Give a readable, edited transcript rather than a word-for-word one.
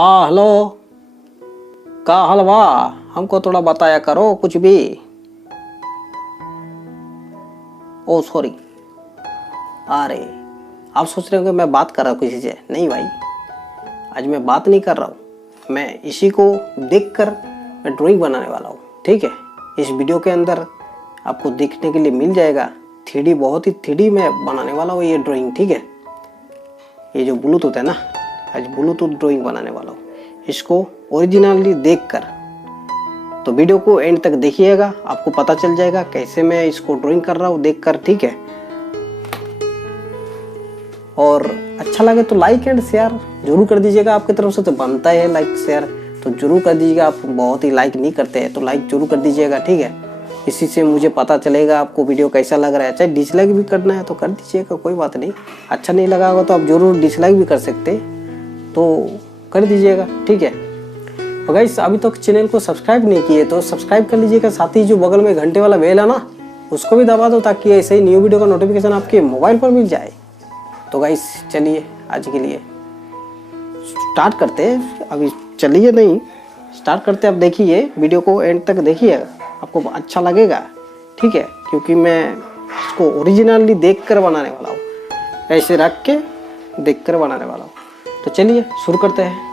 हाँ हेलो, का हलवा हमको थोड़ा बताया करो कुछ भी। ओ सॉरी, अरे आप सोच रहे हो कि मैं बात कर रहा हूँ किसी से? नहीं भाई, आज मैं बात नहीं कर रहा हूँ, मैं इसी को देखकर मैं ड्राइंग बनाने वाला हूँ। ठीक है, इस वीडियो के अंदर आपको देखने के लिए मिल जाएगा 3D, बहुत ही 3D में बनाने वाला हूँ ये ड्राइंग। ठीक है, ये जो ब्लूटूथ है ना, आज ब्लूटूथ ड्राइंग बनाने वाला हूँ, इसको ओरिजिनली देखकर। तो वीडियो को एंड तक देखिएगा, आपको पता चल जाएगा कैसे मैं इसको ड्राइंग कर रहा हूँ देखकर। ठीक है, और अच्छा लगे तो लाइक एंड शेयर जरूर कर दीजिएगा, आपकी तरफ से तो बनता है लाइक शेयर, तो जरूर कर दीजिएगा। आप बहुत ही लाइक नहीं करते हैं तो लाइक जरूर कर दीजिएगा। ठीक है, इसी से मुझे पता चलेगा आपको वीडियो कैसा लग रहा है। चाहे डिसलाइक भी करना है तो कर दीजिएगा, कोई बात नहीं। अच्छा नहीं लगा होगा तो आप जरूर डिसलाइक भी कर सकते, तो कर दीजिएगा। ठीक है, तो गाइस अभी तक चैनल को सब्सक्राइब नहीं किए तो सब्सक्राइब कर लीजिएगा, साथ ही जो बगल में घंटे वाला बेल है ना, उसको भी दबा दो ताकि ऐसे ही न्यू वीडियो का नोटिफिकेशन आपके मोबाइल पर मिल जाए। तो गाइस चलिए आज के लिए स्टार्ट करते हैं। अभी चलिए नहीं, स्टार्ट करते हैं। अब देखिए वीडियो को एंड तक देखिएगा, आपको अच्छा लगेगा। ठीक है, क्योंकि मैं इसको ओरिजिनली देखकर बनाने वाला हूँ, ऐसे रख के देखकर बनाने वाला हूँ। तो चलिए शुरू करते हैं।